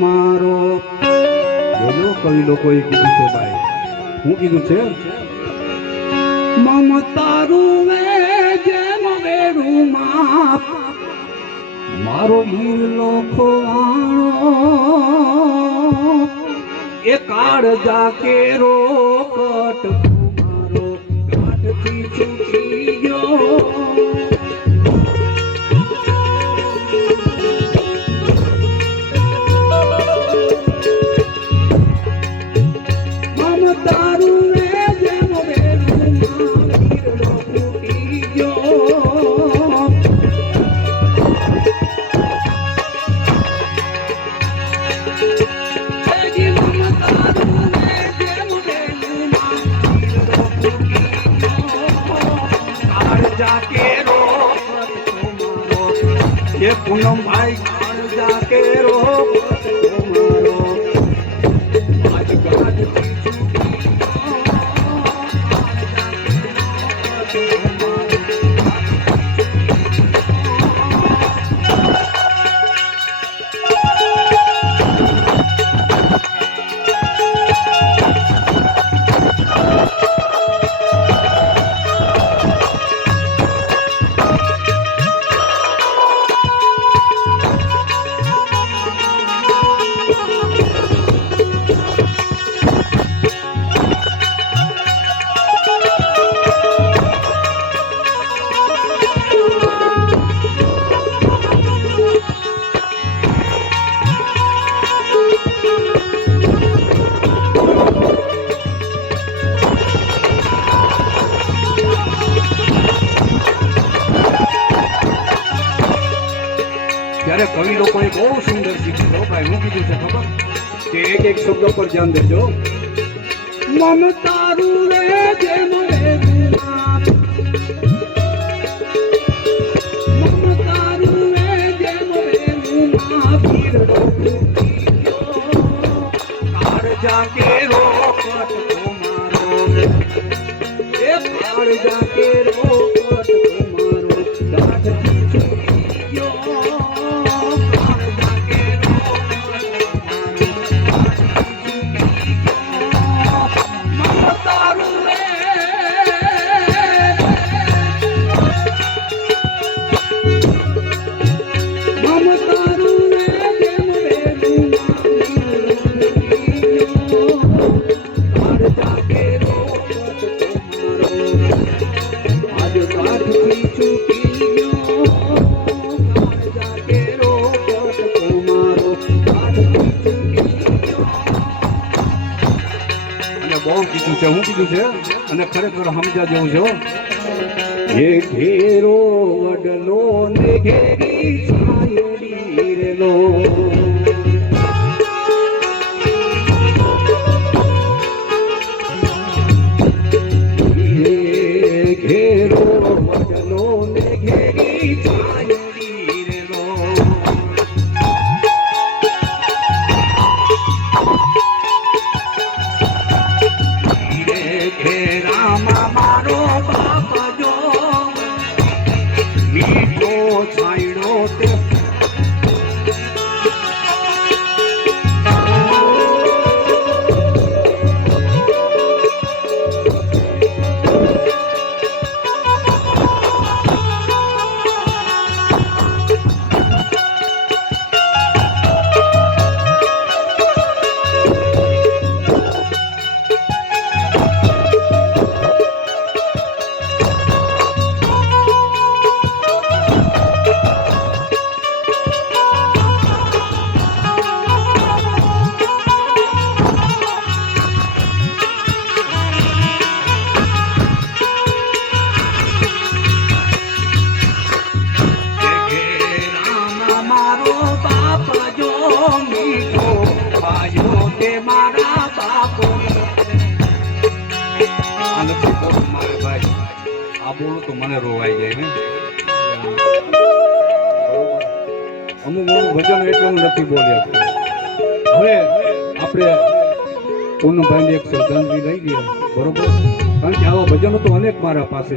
મારો બોલો કવિ લોકોએ કીધું છે ભાઈ, હું કીધું છે મમતારું વે જેમ વેડું માપ મારો હીરલો ખોવાણો એ કાળ જાકે રોકટ મારો કાઠથી છૂટી ગયો ये पूनम भाई काल जाके रो मारो आज गाज की छुट्टी ત્યારે કવિ લોકોએ બહુ સુંદર શીખ્યું ભાઈ, હું કીધું છે ખબર કે એક એક શબ્દ પર ધ્યાન દેજો. મમતારું રે જેમ મમતારું રે જેમ કાળ જાકે રોકટ મારો એ કાળ જાકે રોકટ મારો કાઠથી છૂટી ગયો બહુ કીધું છે, હું કીધું છે અને ખરેખર સમજા જેવું છે. એ ઘેરો વડલો ને ઘેરી છાયડી રેલો ઘેરો વડલો ને ઘેરી છાયડી રેલો ઘેરામાં મારો બાપ જો મીઠો છાયડો તે બોલું તો મને રોવાઈ જાય ને. અમુક ભજન એટલે હું નથી બોલ્યા. હવે આપણે પૂનમભાઈને એક શ્રદ્ધાંજલિ લઈ ગયા, બરોબર? કારણ કે આવા ભજનો તો અનેક મારા પાસે છે.